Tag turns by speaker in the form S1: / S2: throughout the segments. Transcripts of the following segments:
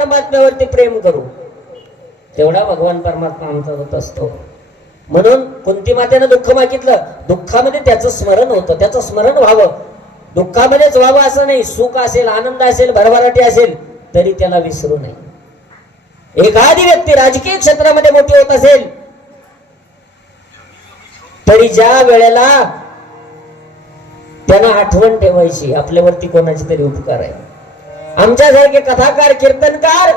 S1: परमात्म्यावरती प्रेम करू. तेवढा भगवान परमात्मा आमचा होत असतो. म्हणून कुंती मातेनं दुःख मागितलं दुःखामध्ये त्याचं स्मरण होतं त्याचं स्मरण व्हावं. दुःखामध्येच व्हावं असं नाही सुख असेल आनंद असेल भरभराटी असेल तरी त्याला विसरू नये. एखादी व्यक्ती राजकीय क्षेत्रामध्ये मोठी होत असेल तरी ज्या वेळेला त्यांना आठवण ठेवायची आपल्यावरती कोणाची तरी उपकार आहे. आमच्यासारखे कथाकार कीर्तनकार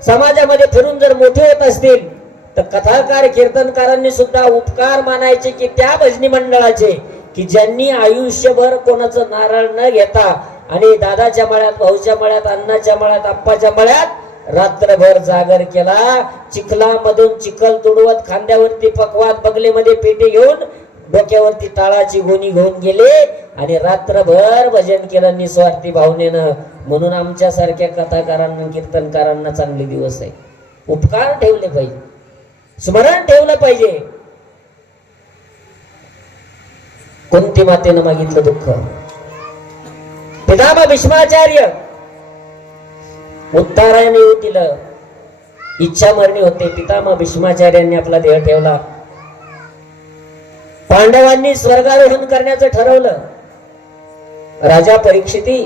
S1: समाजामध्ये फिरून जर मोठे होत असतील तर कथाकार कीर्तनकारांनी सुद्धा उपकार मानायचे की त्या भजनी मंडळाचे की ज्यांनी आयुष्यभर कोणाचं नारळ न घेता आणि दादाच्या मळ्यात भाऊच्या मळ्यात अण्णाच्या मळ्यात आप्पाच्या मळ्यात रात्रभर जागर केला चिखलामधून चिखल तुडवत खांद्यावरती पकवात बगलेमध्ये पेटे घेऊन डोक्यावरती टाळाची गोणी घेऊन गेले आणि रात्रभर भजन केलं निस्वार्थी भावनेनं. म्हणून आमच्या सारख्या कथाकारांना कीर्तनकारांना चांगले दिवस आहे. उपकार ठेवले पाहिजे. स्मरण ठेवलं पाहिजे. कोणती मातेनं मागितलं दुःख? पितामा भीष्माचार्य. उत्तरायणी दिलं इच्छा मरणी होते. पितामा भीष्माचार्यांनी आपला देह ठेवला. पांडवांनी स्वर्गारोहण करण्याचं ठरवलं. राजा परीक्षिती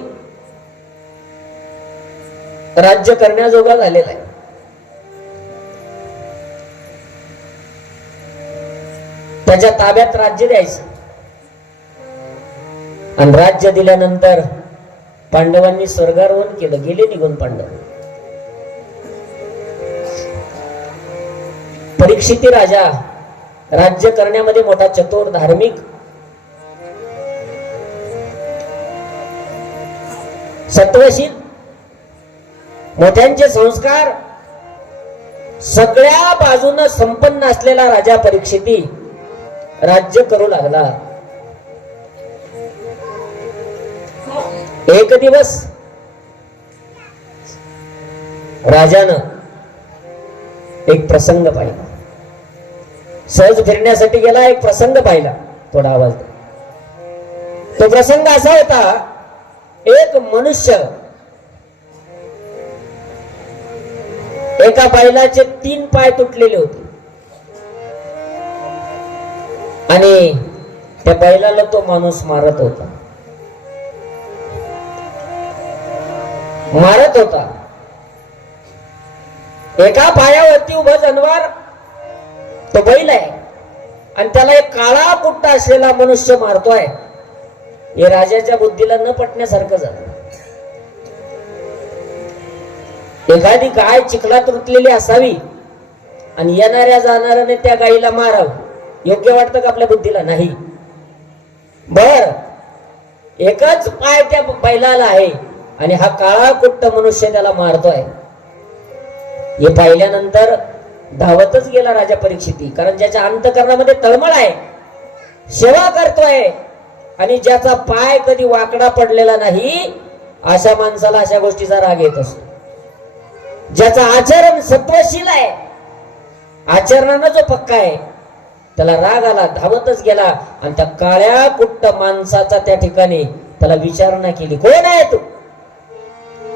S1: राज्य करण्याजोगा झालेला आहे. त्याच्या ताब्यात राज्य द्यायचं. आणि राज्य दिल्यानंतर पांडवांनी स्वर्गारोहण केलं गेले निघून पांडव. परीक्षिती राजा राज्य करण्यामध्ये मोठा चतुर धार्मिक सत्वशील. मोठ्यांचे संस्कार सगळ्या बाजूनं संपन्न असलेला राजा परीक्षिती राज्य करू लागला. एक दिवस राजानं एक प्रसंग पाहिला. सहज फिरण्यासाठी गेला एक प्रसंग पाहिला. थोडा आवाज तो प्रसंग असा होता एक मनुष्य एका बैलाचे तीन पाय तुटलेले होते. आणि त्या बैलाला तो माणूस मारत होता. मारत होता. एका पायावरती उभं जनवार तो बैल आहे. आणि त्याला एक काळा कुट्टा असलेला मनुष्य मारतोय. हे राजाच्या बुद्धीला न पटण्यासारखं झालं. एखादी गाय चिखलात रुतलेली असावी आणि येणाऱ्या जाणाऱ्याने त्या गायीला मारावं योग्य वाटतं का आपल्या बुद्धीला? नाही. बर एकच पाय त्या बैलाला आहे आणि हा काळा कुट्ट मनुष्य त्याला मारतोय. हे पाहिल्यानंतर धावतच गेला राजा परीक्षिती कारण ज्याच्या अंतकरणामध्ये तळमळ आहे. सेवा करतोय. आणि ज्याचा पाय कधी वाकडा पडलेला नाही अशा माणसाला अशा गोष्टीचा राग येत असतो. ज्याचं आचरण सत्वशील आहे आचरणानं जो पक्का आहे त्याला राग आला धावतच गेला आणि त्या काळ्या कुट्ट माणसाचा त्या ठिकाणी त्याला विचारणा केली. कोण आहे तू?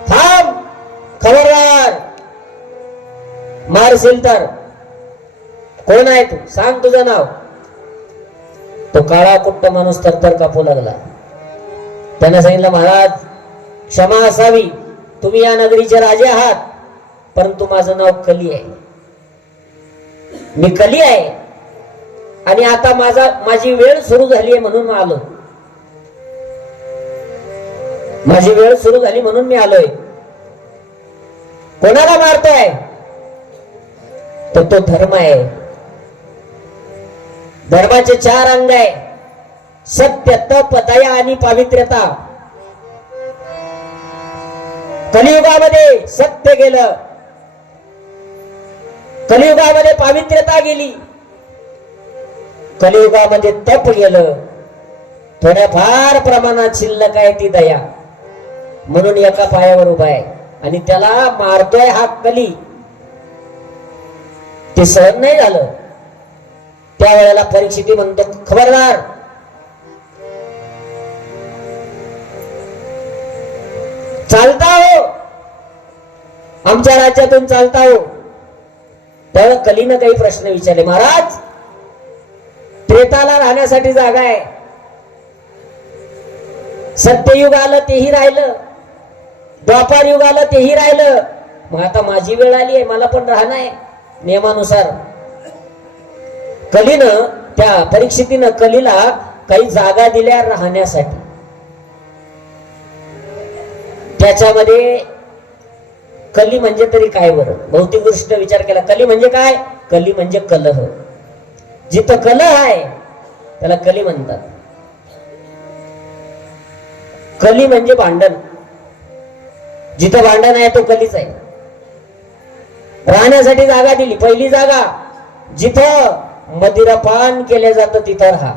S1: थांब खबरदार. मारशील तर कोण आहे तू? सांग तुझं नाव. तो काळा कुट्ट माणूस तरतर कापू लागला. त्यांना सांगितलं महाराज क्षमा असावी. तुम्ही या नगरीचे राजे आहात परंतु माझं नाव कली आहे. मी कली आहे? आणि आता माझा माझी वेळ सुरू झाली आहे म्हणून मी आलो माझी वेळ सुरू झाली म्हणून मी आलोय. कोणाला मारतोय? तर तो धर्म आहे. धर्माचे चार अंग आहे. सत्य तप दया आणि पावित्र्यता कलियुगामध्ये सत्य गेलं. कलियुगामध्ये पावित्र्यता गेली. कलियुगामध्ये तप गेलं. थोड्याफार प्रमाणात शिल्लक आहे ती दया. म्हणून एका पायावर उभा आहे आणि त्याला मारतोय हा कली. ते सहन नाही झालं. त्यावेळेला परीक्षिती म्हणतो खबरदार. चालता हो. आमच्या राज्यातून चालता हो. त्यावेळेला कलीनं काही प्रश्न विचारले महाराज त्रेताला राहण्यासाठी जागा आहे. सत्ययुग आलं तेही राहिलं. द्वापार युग आलं तेही राहिलं. मग आता माझी वेळ आली आहे मला पण राहणं आहे नियमानुसार. कलीनं त्या परीक्षितीनं कलीला काही जागा दिल्या राहण्यासाठी. त्याच्यामध्ये कली म्हणजे तरी काय बरं? भौतिक दृष्ट विचार केला कली म्हणजे काय? कली म्हणजे कलह. जिथं कलह आहे त्याला कली म्हणतात. कली म्हणजे भांडण. जिथं भांडण आहे तो कलीच आहे. राहण्यासाठी जागा दिली पहिली जागा. जिथं मदिरापान केलं जातं तिथं राहा.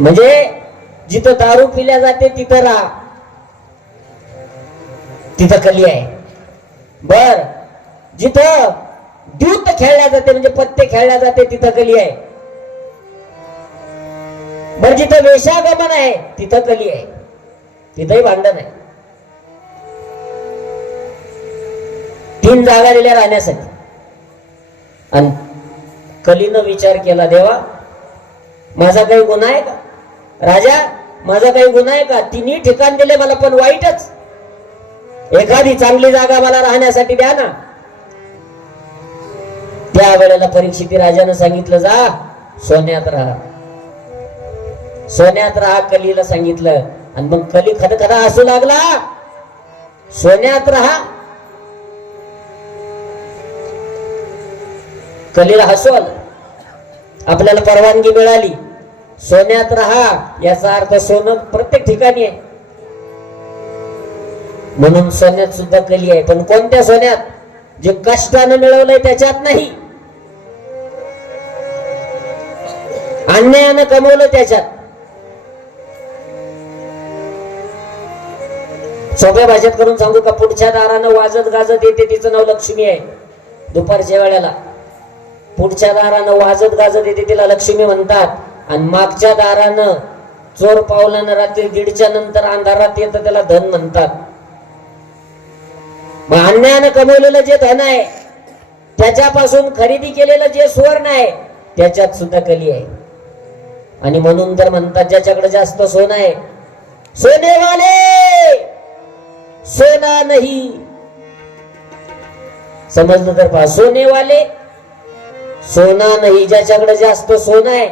S1: म्हणजे जिथं दारू पिल्या जाते तिथं राहा. तिथं कली आहे. बर. जिथं द्यूत खेळल्या जाते म्हणजे पत्ते खेळल्या जाते तिथं कली आहे. बर जिथं वेशागमन आहे तिथं कली आहे. तिथंही भांडण आहे. तीन जागा दिल्या राहण्यासाठी. आणि कलीनं विचार केला देवा माझा काही गुन्हा आहे का? राजा माझा काही गुन्हा आहे का? तिन्ही ठिकाण दिले मला पण वाईटच. एखादी चांगली जागा मला राहण्यासाठी द्या ना. त्या वेळेला परीक्षिती राजानं सांगितलं जा सोन्यात राहा. सोन्यात राहा कलीला सांगितलं. आणि मग कली खदखदा असू लागला. सोन्यात राहा कलीला हसन. आपल्याला परवानगी मिळाली. सोन्यात राहा याचा अर्थ सोनं प्रत्येक ठिकाणी आहे. म्हणून सोन्यात सुद्धा कली आहे. पण कोणत्या सोन्यात? जे कष्टानं मिळवलंय त्याच्यात नाही. अन्यायानं कमवलं त्याच्यात. सोप्या भाषेत करून सांगू का पुढच्या दारानं वाजत गाजत येते तिचं नाव लक्ष्मी आहे. दुपारच्या वेळेला. पुढच्या दारानं वाजत गाजत येते तिला लक्ष्मी म्हणतात. आणि मागच्या दारानं चोर पावलानं रात्री दीडच्या नंतर अंधारात येतं त्याला धन म्हणतात. मग अन्यायानं कमवलेलं जे धन आहे त्याच्यापासून खरेदी केलेलं जे सुवर्ण आहे त्याच्यात सुद्धा कली आहे. आणि म्हणून तर म्हणतात ज्याच्याकडे जास्त सोनं आहे सोनेवाले! सोना नाही. समजलं तर पहा सोनेवाले सोना नाही ज्याच्याकडे जास्त सोनं आहे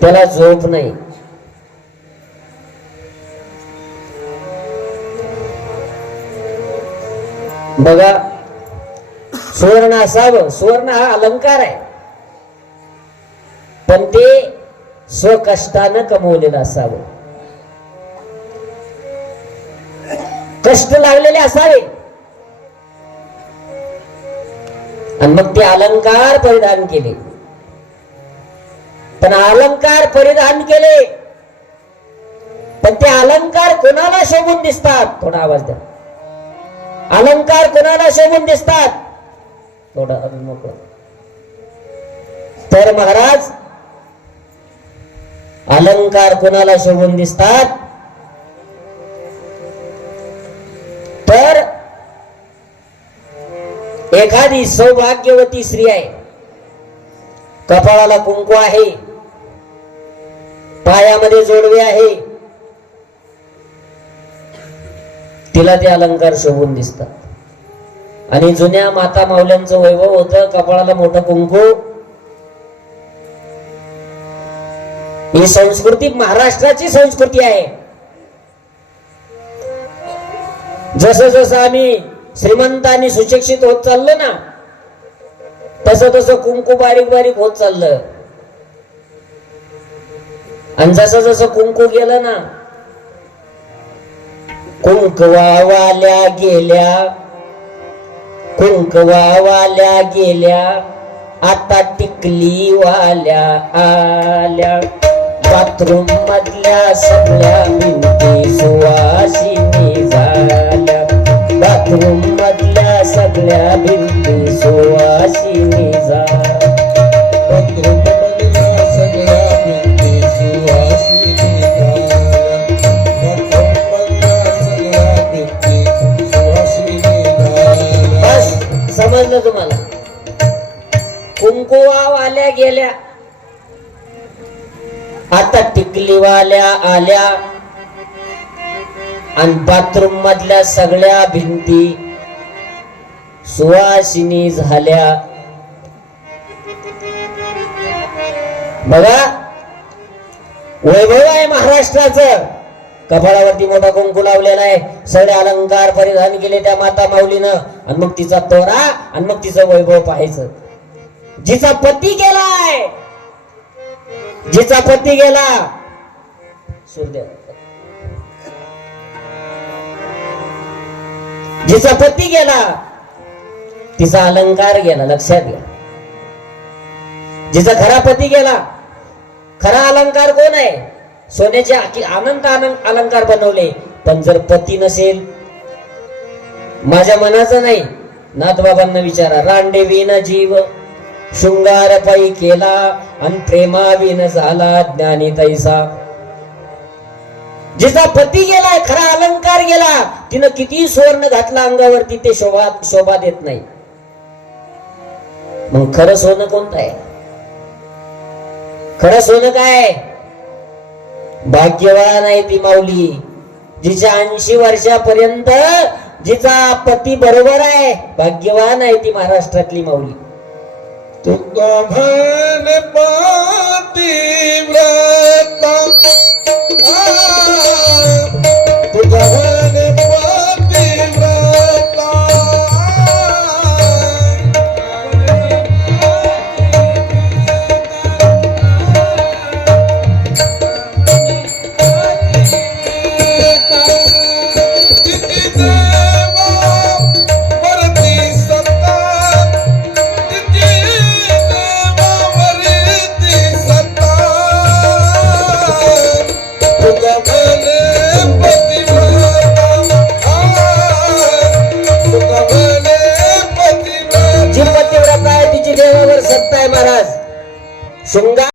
S1: त्याला झोप नाही. बघा सुवर्ण असावं. सुवर्ण हा अलंकार आहे. पण ते स्वकष्टानं कमवलेलं असावं. कष्ट लागलेले असावे. आणि मग ते अलंकार परिधान केले. पण अलंकार परिधान केले. पण ते अलंकार कोणाला शोभून दिसतात? थोडा आवाज द्या. अलंकार कोणाला शोभून दिसतात? थोडा मोकळं तर महाराज अलंकार कोणाला शोभून दिसतात? एखादी सौभाग्यवती स्त्री आहे. कपाळाला कुंकू आहे. पायामध्ये जोडवे आहे. तिला ते अलंकार शोभून दिसतात. आणि जुन्या माता माऊल्यांचं वैभव होतं कपाळाला मोठं कुंकू. ही संस्कृती महाराष्ट्राची संस्कृती आहे. जसं जसं आम्ही श्रीमंत आणि सुशिक्षित होत चाललं ना? तसं तसं कुंकू बारीक बारीक होत चाललं. आणि जसं जसं कुंकू गेलं ना कुंकवावाल्या गेल्या कुंकवावाल्या गेल्या आता टिकली वाल्या आल्या. बाथरूम मधल्या सगळ्या भिंती सुवासिनी बाथरूम मधल्या सगळ्या भिंती सुवासिनी जा. समजलं तुम्हाला? कुंकुवावाल्या गेल्या. आता टिकलीवाल्या आल्या. आणि बाथरूम मधल्या सगळ्या भिंती सुवासिनी झाल्या. बघा वैभव आहे महाराष्ट्राचं. कपाळावरती मोठा कुंकू लावलेला आहे. सगळे अलंकार परिधान केले त्या माता माऊलीनं. आणि मग तिचा तोरा आणि मग तिचं वैभव पाहायचं. जिचा पती गेलाय. जिचा पती गेला. सुरदेव. जिचा पती गेला तिचा अलंकार गेला लक्षात घ्या. जिचा खरा पती गेला खरा अलंकार कोण आहे? सोन्याचे अनंत आनंद अलंकार बनवले पण जर पती नसेल माझ्या मनाचं नाही. नाथबाबांना विचारा रांडे विन जीव शृंगार पायी केला आणि प्रेमा विन झाला ज्ञानी तैसा. जिचा पती गेलाय खरा अलंकार गेला तिनं किती सुवर्ण घातला अंगावरती ते शोभा शोभा देत नाही. मग खरं सोनं कोणतं आहे? खरं सोनं काय? भाग्यवान आहे ती माऊली. जिच्या ऐंशी वर्षापर्यंत जिचा पती बरोबर आहे भाग्यवान आहे ती महाराष्ट्रातली माऊली.
S2: तुका तुझ्या